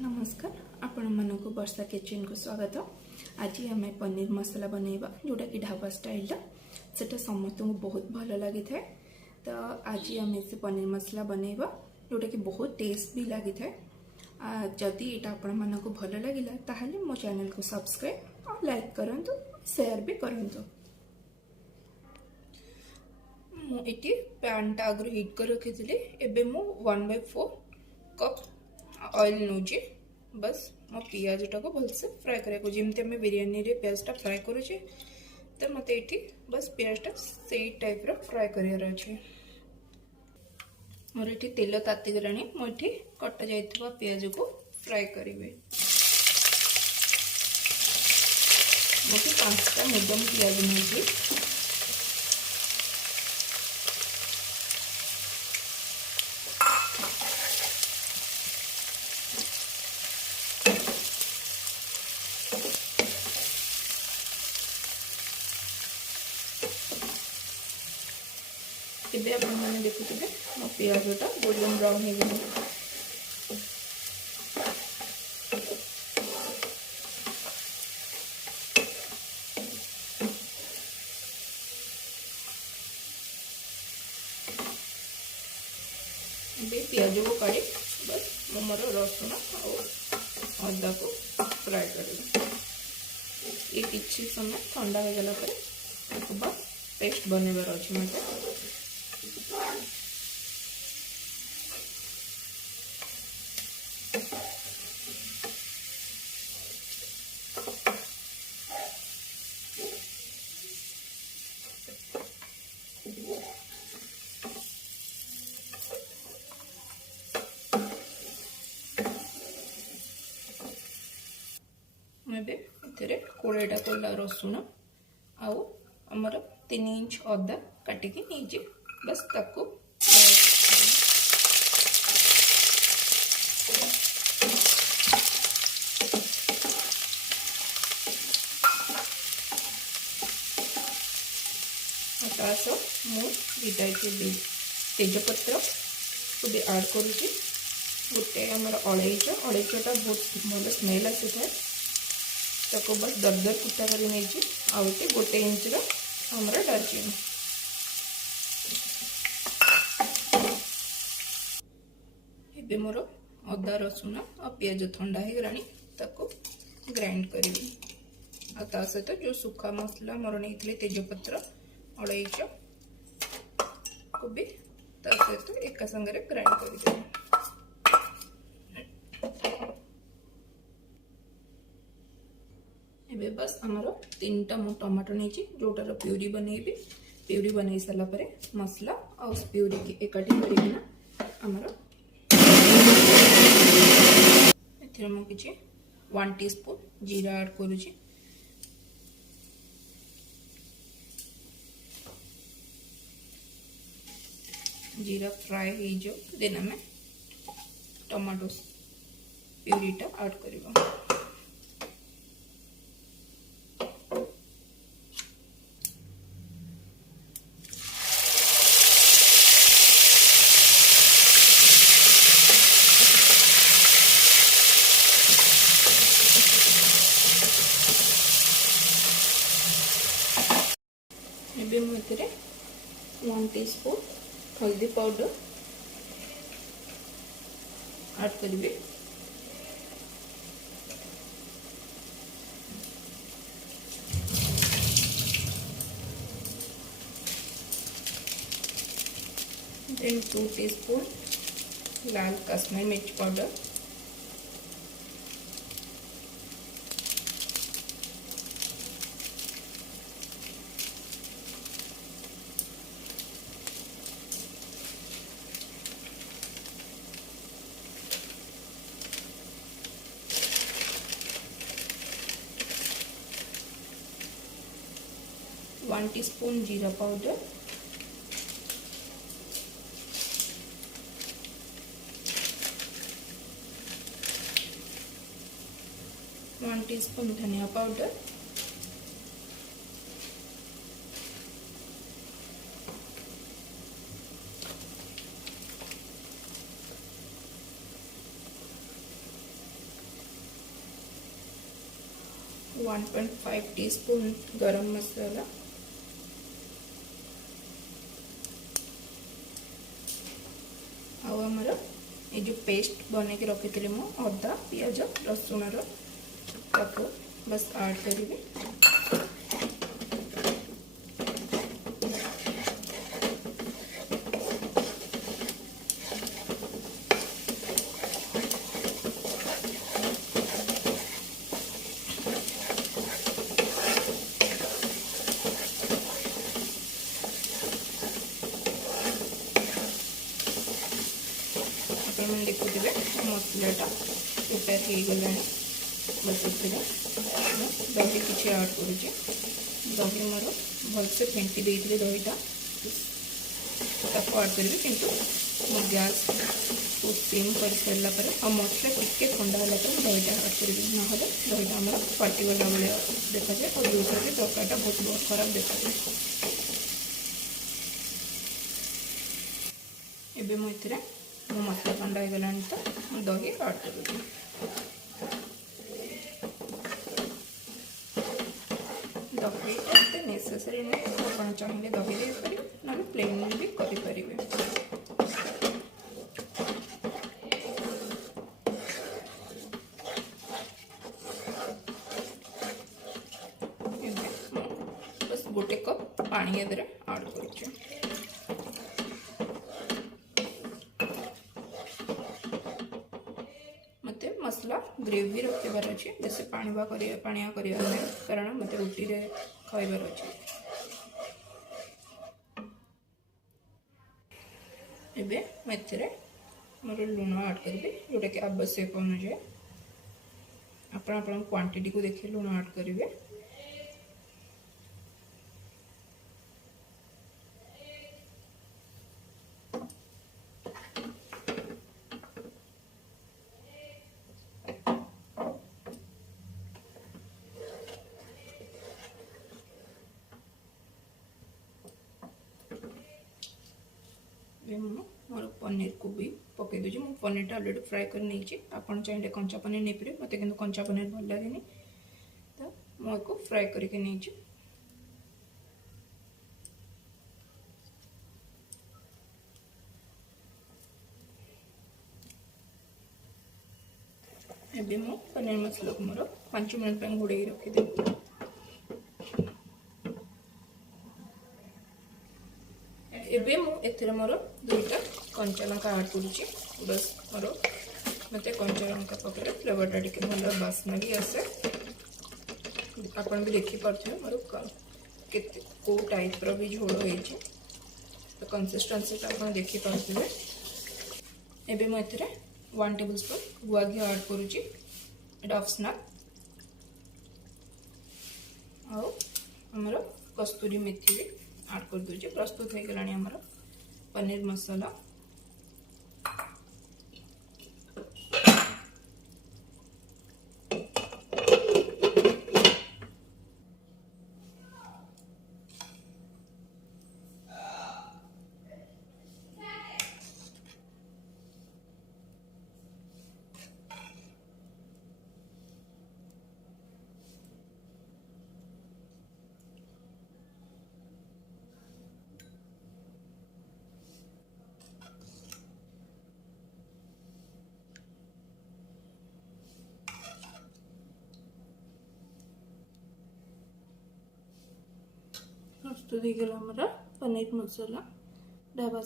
नमस्कार आपण मानक वर्षा किचन को स्वागत। आज आम पनीर मसला बनैबा जोटा कि ढाबा स्टाइल सेटा समस्त को बहुत भल लगी था। तो आज आम से पनीर मसला बनैबा जोटा कि बहुत टेस्ट भी लगी था। जदि यहाँ आपण मानक भल लगिला ताहले मो चैनल को सब्सक्राइब और लाइक करंतु शेयर भी करंतु। मुझे पैन टा आगु हिट कर रखी थी। एबे मु 1/4 कप ऑयल नौची। बस मो पियाज टाक भलसे फ्राए करा जमी आम बिरियानी रे पियाज टा फ्राए करुचे तो मत ये बस पियाज टा से टाइप रो फ्राए करार अच्छे। मोर ये तेल ताती गलानी मुझे कटा जाइथिबा पियाज को फ्राए करेंगे। मुझे 5टा मीडियम पियाज नहीं ଏବେ ଆପଣମାନେ ଦେଖୁଥିବେ ମୋ ପିଆଜଟା ଗୋଲ୍ଡେନ୍ ବ୍ରାଉନ୍ ହେଇଗଲା। ଏବେ ପିଆଜକୁ କାଢ଼ି ବସ୍ ମୁଁ ମୋର ରସୁଣ ଆଉ ଅଦାକୁ ଫ୍ରାଏ କରିବି। ये किसी समय ठंडा हो गला पर पेस्ट बनवार अच्छे मत मुझे 20टा कोला रसुण आमर 3 इंच अदा काटिकी नहीं बस ताको मुझे तेजपत्र को भी ऐड करुँची। गोटे आमर अड़ईचा बहुत भल स्मेल आसी था ताको बस दरदर कुटा कर गोटे इंच रमर दालचीनी एबे मोर अदा रसुण और पियाज ठंडा हो गलानी ताको ग्राइंड करी आ सहित जो सुखा मसला मोर नहीं तेजपत्र अड़ईच को भी सहित एक संगे ग्राइंड कर बस आमर 3टा मु टमाटो नहीं जोटार प्यूरी बनैबी। प्यूरी बन सारा पर मसला और प्यूरी की एकाठी करना आमर मुझे 1 टीस्पून जीरा ऐड करुची। जीरा फ्राए हो जाओ देन आम टमाटो प्यूरीटा ऐड करवा। एबे मुझे 1 टीस्पून हल्दी पाउडर ऐड करी। देन 2 टीस्पून लाल कश्मीरी मिर्च पाउडर, वन टीस्पून जीरा पाउडर, 1 टीस्पून धनिया पाउडर, 1.5 टीस्पून गरम मसाला, आमर ये जो पेस्ट बन के रखी थी मु अदा पियाज रसुण ताको बस ऐड करी। मैंने देखुवे मसलाटा प्रिपेयर हो गला। बस दही किसी ऐड करुचे। दही मोर भलसे फेंटी देती दहीटा ऐड करी कि गैस को सिम कर सारा पर मसला टिके ठंडा है दहीटा ऐड करी ना दहीटा आम फाटीगला भाया देखा जाए और जो तरकारीटा बहुत बहुत खराब देखा जाए। एबे मुझे मो मसला ठंडा हो गला तो दही ऐड कर दही एत नेसेसरी नहीं आप चाहिए दही दे पारे ना प्लेन भी करें। बस गोटे कप पानी ऐड कर मसला ग्रेवी रखार अच्छे बेस पाणिया कारण मत रुटी रे खाइबार अच्छे। एबे मैं मोर लुण ऐड करी जोटा कि आवश्यक अनुसार आपण क्वांटिटी को देखिए लुण ऐड करेंगे। मोर पनीर को भी पकई दूसरी मुझे पनीर अलरेडी फ्राए कर नहीं आपन चाहिए कंचा पनीर नहीं पारे मत कि कंचा पनीर भल लगे तो मुझे फ्राए करके नहीं। एबे मो पनीर मसला को मोर 5 मिनट घोड़े रखीदेवी। एबे मुझे मोर 2टा कंचा लंका ऐड करुच्ची। बस मोर मत कंचा लंका पकड़े फ्लेवरटा टी भल बास्ना भी आसे। आपन भी देखिपे मोर को टाइप रो भी झोल हो तो कंसिस्टेंसी आप देखिपे। एबे मुझे 1 टेबल स्पून गुआ घी ऐड करुच्ची। एटा ऑप्शनल। आमर कस्तूरी मेथी भी ऐड कर दूचे। प्रस्तुत हो गलानी आमर पनीर मसाला। प्रस्तुत हो गला पनीर मसाला ढाबा